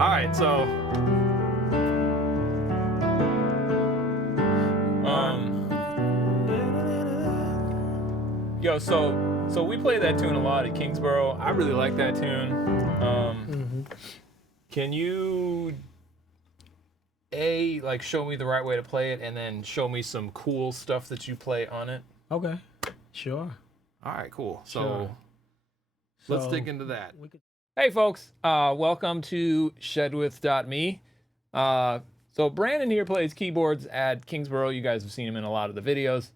All right, so so we play that tune a lot at Kingsborough. I really like that tune. Can you show me the right way to play it, and then show me some cool stuff that you play on it? Okay, sure. All right, cool. Sure. Let's dig into that. Hey folks, welcome to Shedwith.me. So Brandon here plays keyboards at Kingsborough. You guys have seen him in a lot of the videos.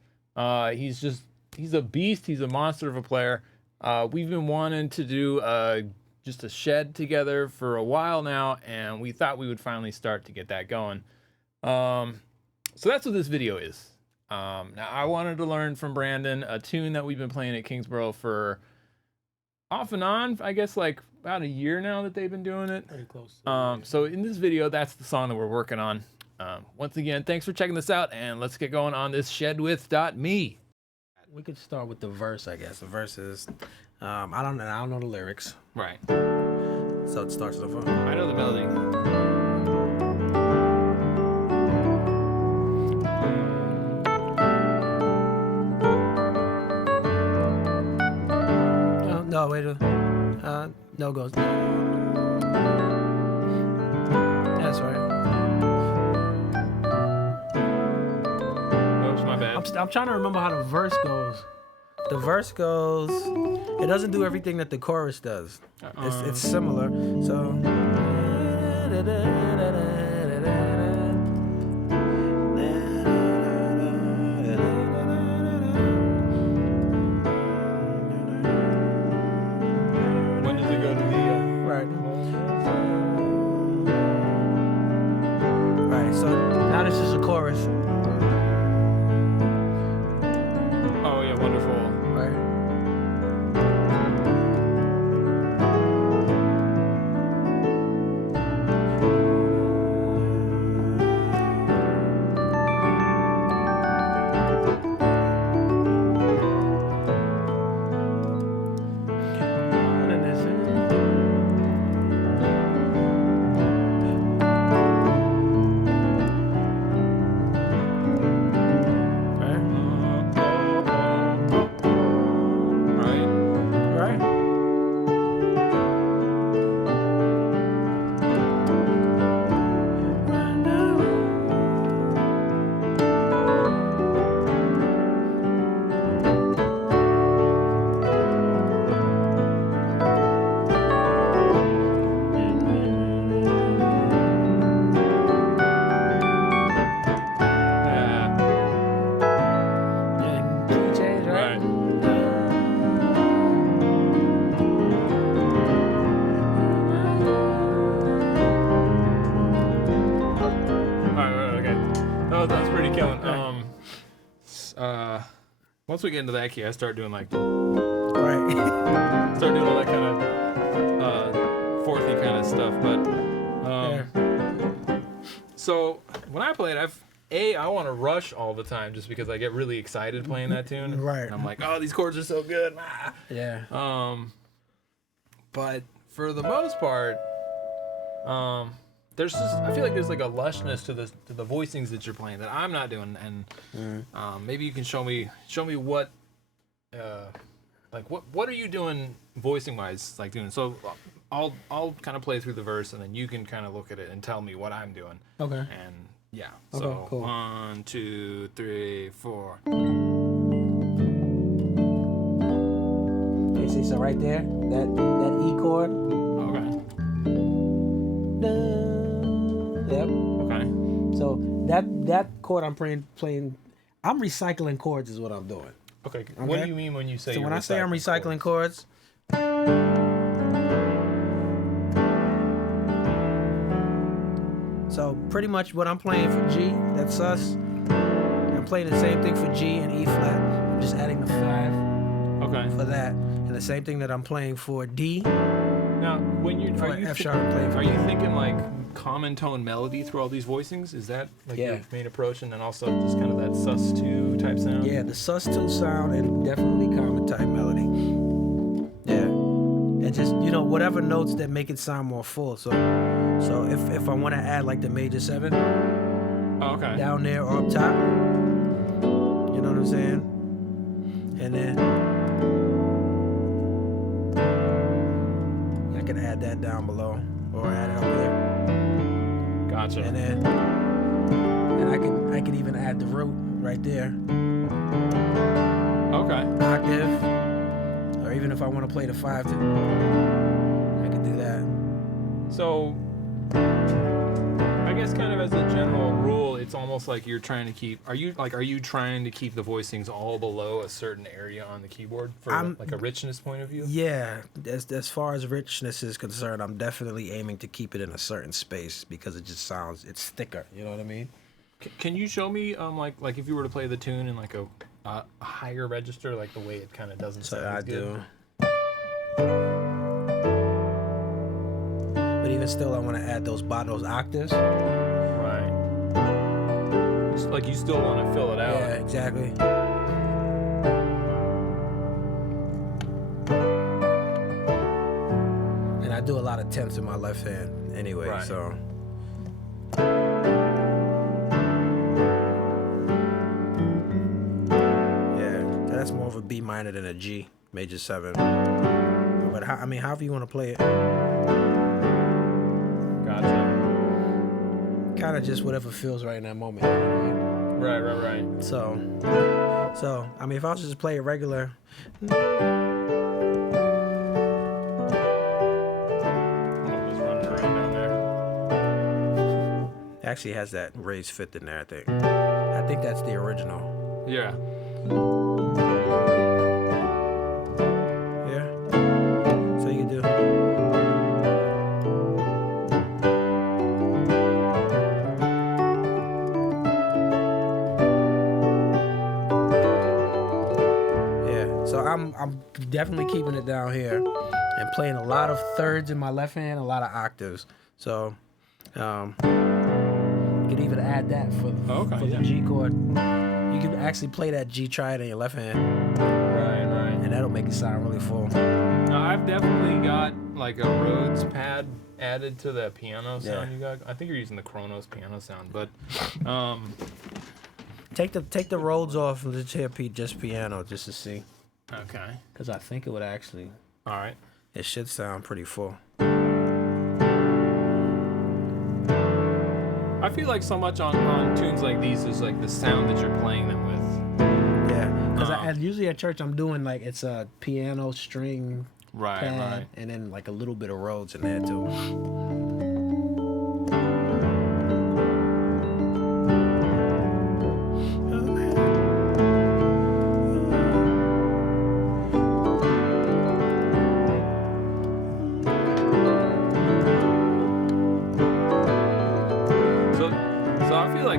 He's a beast. He's a monster of a player. We've been wanting to do just a shed together for a while now, and we thought we would finally start to get that going. So that's what this video is. Now I wanted to learn from Brandon a tune that we've been playing at Kingsborough for off and on, I guess like about a year now that they've been doing it. Pretty close. So in this video, that's the song that we're working on. Once again, thanks for checking this out, and let's get going on this Shedwith.me. We could start with the verse, I guess. The verse is, I don't know the lyrics. Right. So it starts off. I know the melody. No, wait. No goes. That's right. Oops, my bad. I'm trying to remember how the verse goes. The verse goes. It doesn't do everything that the chorus does. It's similar. So. When does it go to the Right. Right. So now this is a chorus. Oh yeah, wonderful. Right. Once we get into that key, I start doing like Right. start doing all that kind of fourthy kind of stuff. But so when I play it, I want to rush all the time just because I get really excited playing that tune. Right. And I'm like, oh, these chords are so good. Yeah. But for the most part, there's just, I feel like there's like a lushness to the voicings that you're playing that I'm not doing, and maybe you can show me what what are you doing voicing wise, like doing. So I'll kind of play through the verse, and then you can kind of look at it and tell me what I'm doing. Okay. And yeah. Okay, So cool. 1, 2, 3, 4. You see, so right there, that E chord. Okay. Yep. Okay. So that chord I'm playing, I'm recycling chords is what I'm doing. Okay. What do you mean when you say? So you're when I say I'm recycling chords? So pretty much what I'm playing for G, that's sus. I'm playing the same thing for G and E flat. I'm just adding the 5 Okay. for that. And the same thing that I'm playing for D. Now, when you're F sharp, I'm playing for are D. you thinking like common tone melody through all these voicings? Is that like your main approach, and then also just kind of that sus2 type sound? Yeah, the sus2 sound and definitely common type melody. Yeah. it just, you know, whatever notes that make it sound more full. So if I want to add like the major 7 down there or up top, you know what I'm saying? And then I can add that down below or add it up there. Gotcha. And then I could even add the root right there. Okay. Octave. Or even if I want to play the 5, I could do that. So I guess kind of as a general rule, it's almost like you're trying to keep. Are you trying to keep the voicings all below a certain area on the keyboard for like a richness point of view? Yeah, as far as richness is concerned, I'm definitely aiming to keep it in a certain space because it just sounds, it's thicker. You know what I mean? Can you show me like if you were to play the tune in like a higher register, like the way it kind of doesn't sound as good? But even still, I want to add those octaves. Right. It's like you still want to fill it out. Yeah, exactly. And I do a lot of 10ths in my left hand anyway, right. So. Yeah, that's more of a B minor than a G, major 7. But however you want to play it. Gotcha. Kind of just whatever feels right in that moment. Right. So, I mean, if I was to just play it regular. Just running around down there. It actually has that raised 5th in there, I think. I think that's the original. Yeah. So you can do. So I'm definitely keeping it down here and playing a lot of 3rds in my left hand, a lot of octaves. So you can even add that for the G chord. You can actually play that G triad in your left hand. Right. And that'll make it sound really full. Now, I've definitely got like a Rhodes pad added to the piano sound you got. I think you're using the Kronos piano sound, but take the Rhodes off and just hear just piano just to see. Okay. Because I think it would actually. All right. It should sound pretty full. I feel like so much on tunes like these is like the sound that you're playing them with. Yeah. Because usually at church I'm doing like it's a piano string pad and then like a little bit of Rhodes in there too.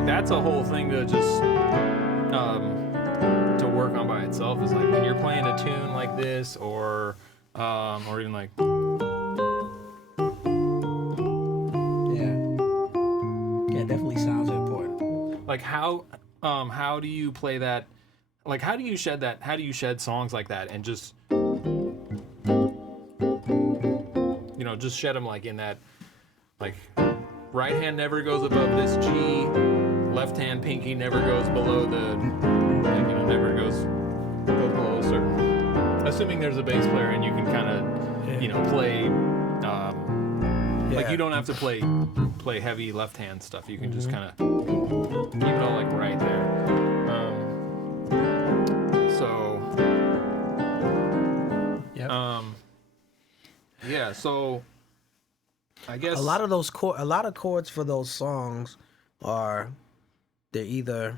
That's a whole thing to just to work on by itself. Is like when you're playing a tune like this, or even like it definitely sounds important. Like how do you play that? Like how do you shed that? How do you shed songs like that and just just shed them like in that like right hand never goes above this G. Left hand pinky never goes below the, never goes below a certain. Assuming there's a bass player and you can kind of, play. Like you don't have to play heavy left hand stuff. You can just kind of keep it all like right there. So I guess a lot of chords for those songs they're either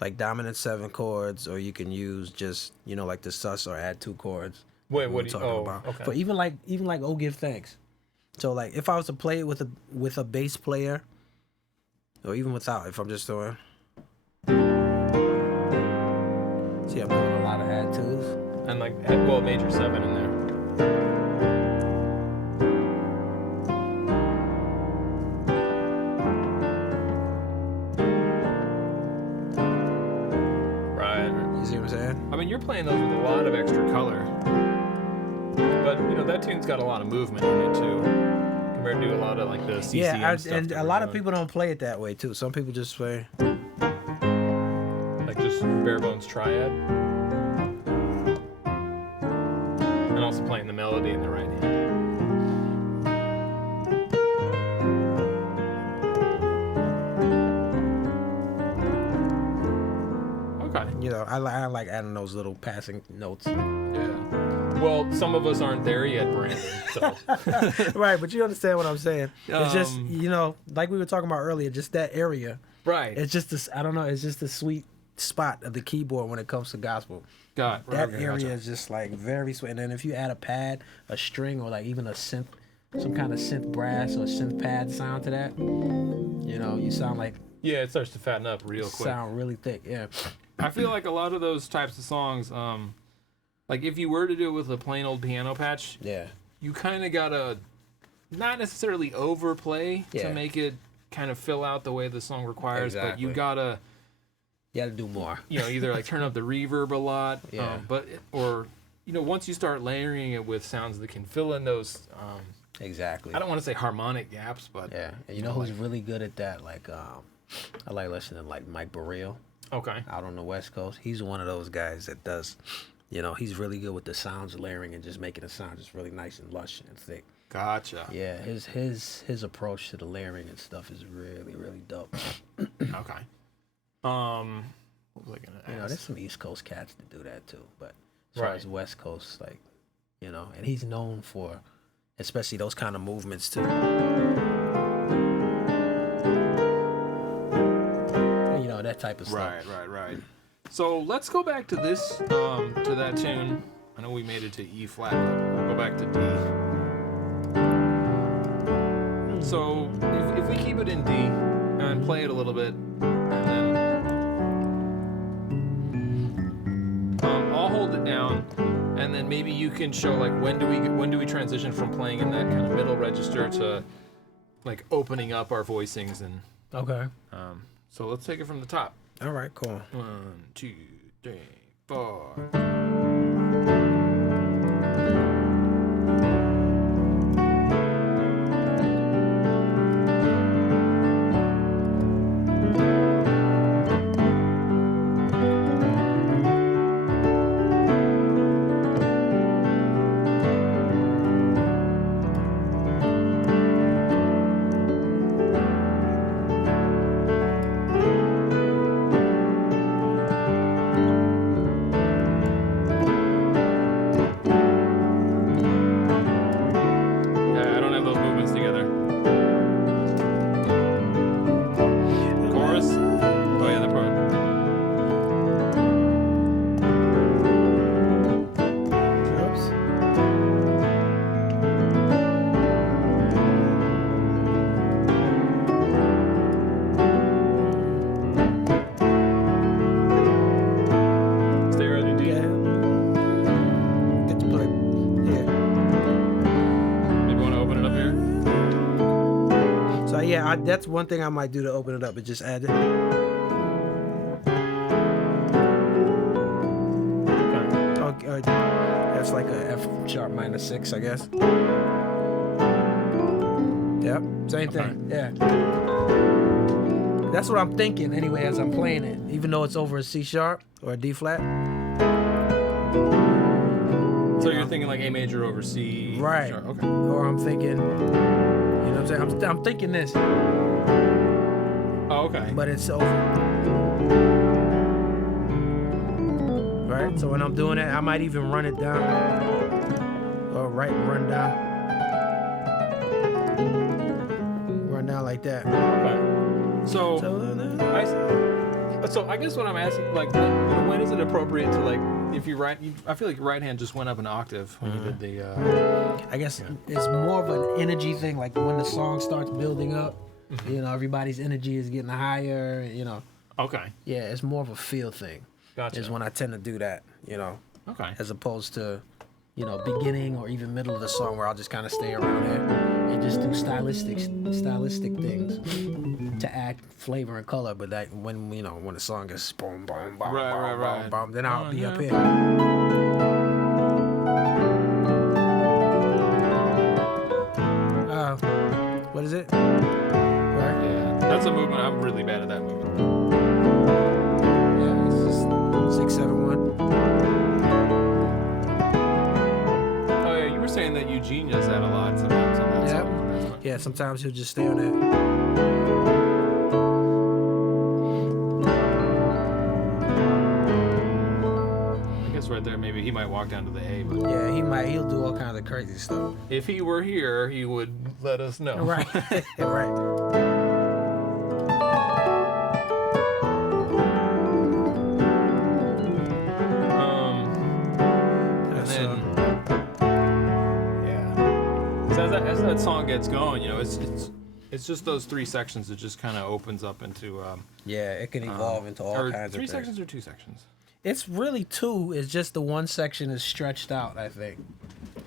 like dominant 7 chords, or you can use just like the sus or add 2 chords. Wait, what are you talking about? Okay. For even like Oh Give Thanks. So like if I was to play it with a bass player, or even without, if I'm just doing. See, I'm doing a lot of add 2s. And like major 7 in there. You see what I'm saying? I mean, you're playing those with a lot of extra color. But that tune's got a lot of movement in it too, compared to a lot of like the CCM stuff. And a lot of people don't play it that way too. Some people just play like just bare bones triad, and also playing the melody in the right hand. I like adding those little passing notes. Yeah. Well, some of us aren't there yet, Brandon. So. Right, but you understand what I'm saying. It's just like we were talking about earlier, just that area. Right. It's just this. I don't know. It's just the sweet spot of the keyboard when it comes to gospel. That area is just like very sweet. And then if you add a pad, a string, or like even a synth, some kind of synth brass or synth pad sound to that, you sound like. Yeah, it starts to fatten up real quick. Sound really thick. Yeah. I feel like a lot of those types of songs, like if you were to do it with a plain old piano patch, you kind of gotta not necessarily overplay to make it kind of fill out the way the song requires, but you gotta do more. Either like turn up the reverb a lot, or once you start layering it with sounds that can fill in those. Exactly. I don't want to say harmonic gaps, but and who's really good at that? Like, I like listening to like Mike Burrell. Okay. Out on the West Coast. He's one of those guys that does, he's really good with the sounds layering and just making it sound just really nice and lush and thick. Gotcha. Yeah, his approach to the layering and stuff is really, really dope. Okay. What was I gonna ask? There's some East Coast cats that do that too, but as far as West Coast, like, and he's known for especially those kind of movements too. That type of stuff. Right. So let's go back to this, to that tune. I know we made it to E flat, but we'll go back to D. So if we keep it in D and play it a little bit, and then I'll hold it down, and then maybe you can show like when do we transition from playing in that kind of middle register to like opening up our voicings and. Okay. So let's take it from the top. All right, cool. 1, 2, 3, 4. That's one thing I might do to open it up, is just add it. Okay. That's like a F sharp minor 6, I guess. Yep, same thing. Yeah. That's what I'm thinking anyway as I'm playing it, even though it's over a C sharp or a D flat. So you're thinking like A major over C sharp. Okay. Or I'm thinking, what I'm saying? I'm thinking this. Oh, okay. But it's over. Right? So when I'm doing it, I might even run it down. Or run down. Run down like that. Okay. So I guess what I'm asking, like, when is it appropriate to, like, if you I feel like your right hand just went up an octave when you did the. I guess it's more of an energy thing, like when the song starts building up, everybody's energy is getting higher, Okay. Yeah, it's more of a feel thing. Gotcha. Is when I tend to do that, Okay. as opposed to, beginning or even middle of the song where I'll just kind of stay around here and just do stylistic things to add flavor and color. But that when the song is boom, boom, boom, boom, boom, then I'll be up here. What is it? Right? Yeah, that's a movement. I'm really bad at that movement. Yeah, it's just 6, 7, 1. Oh yeah, you were saying that Eugene does that a lot sometimes on that song. Yeah, sometimes he'll just stay on that. Right there, maybe he might walk down to the A, but yeah, he'll do all kinds of crazy stuff. If he were here, he would let us know. Right. Right. And then yeah. So as that song gets going, you know, it's just those 3 sections. It just kind of opens up into yeah, it can evolve into all kinds of 3 things. sections or 2 sections. It's really 2. It's just the one section is stretched out, I think.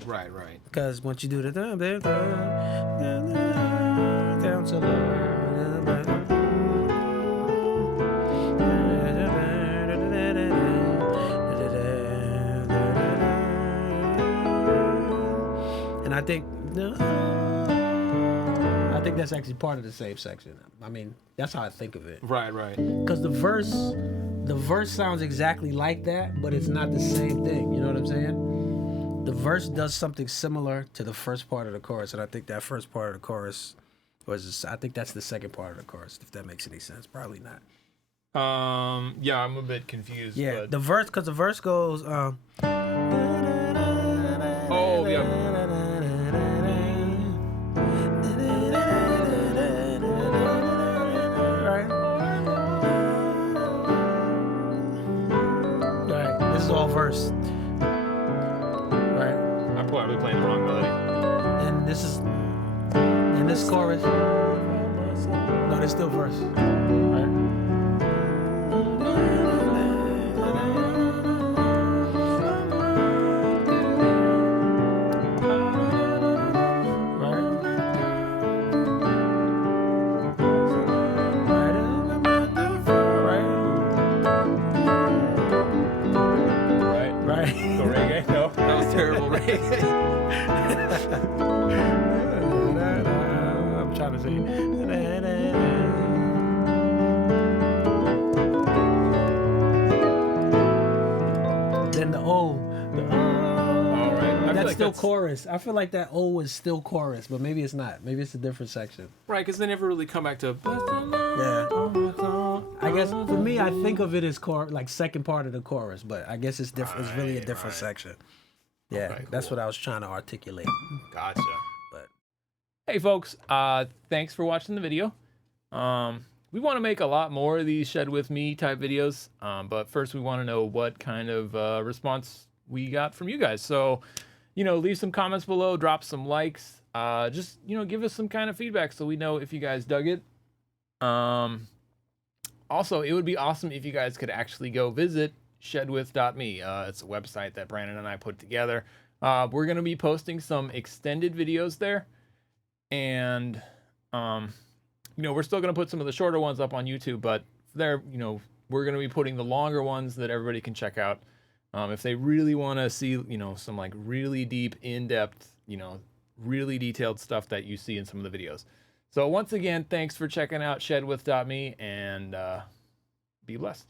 Right. Because once you do the down to the and I think that's actually part of the same section. I mean, that's how I think of it. Right. Because the verse sounds exactly like that, but it's not the same thing. You know what I'm saying? The verse does something similar to the first part of the chorus, and I think that first part of the chorus I think that's the second part of the chorus, if that makes any sense. Probably not. Yeah, I'm a bit confused. Yeah, but... the verse goes. Oh, yeah. All verse, right? I'm probably playing the wrong melody. And this chorus. No, there's still verse, right? I'm trying to see. Then the O. All right. That's still chorus. I feel like that O is still chorus, but maybe it's not. Maybe it's a different section. Right, because they never really come back to. Yeah. I guess for me, I think of it as like second part of the chorus, but I guess it's different. It's really a different section. Yeah, okay, cool. That's what I was trying to articulate. Gotcha. But hey, folks, thanks for watching the video. We want to make a lot more of these Shed With Me type videos, but first we want to know what kind of response we got from you guys. So, you know, leave some comments below, drop some likes, just, you know, give us some kind of feedback so we know if you guys dug it. Also, it would be awesome if you guys could actually go visit shedwith.me. It's a website that Brandon and I put together. We're going to be posting some extended videos there. And, you know, we're still going to put some of the shorter ones up on YouTube, but there, you know, we're going to be putting the longer ones that everybody can check out. If they really want to see, you know, some like really deep, in-depth, you know, really detailed stuff that you see in some of the videos. So once again, thanks for checking out shedwith.me, and be blessed.